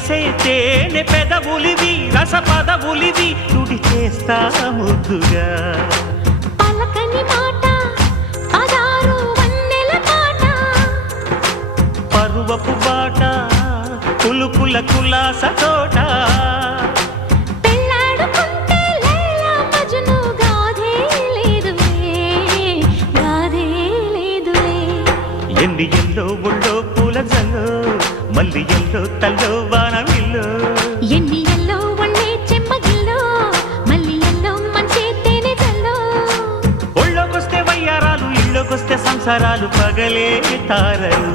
చేసే తేనె పెదవులివి రస పదవులివి తుడి చేస్తా ముద్దుగా పలకని మాట పదారు వన్నెల పాట పరువపు బాట కులుకుల కులాస తోట పెళ్ళాడుకుంటే లైలా మజ్ను గాథే లేదులే ఎండి ఎల్లో ఒళ్ళో పూల జల్లో మల్లి ఎల్లో తల్లో వానవిల్లో ఎన్ని ఎల్లో ఒళ్ళే చెమ్మగిల్లో మల్లి ఎల్లో మంచి తేనె జల్లో ఒళ్ళోకొస్తే వయ్యారాలు ఇళ్ళోకొస్తే సంసారాలు పగలే తారలు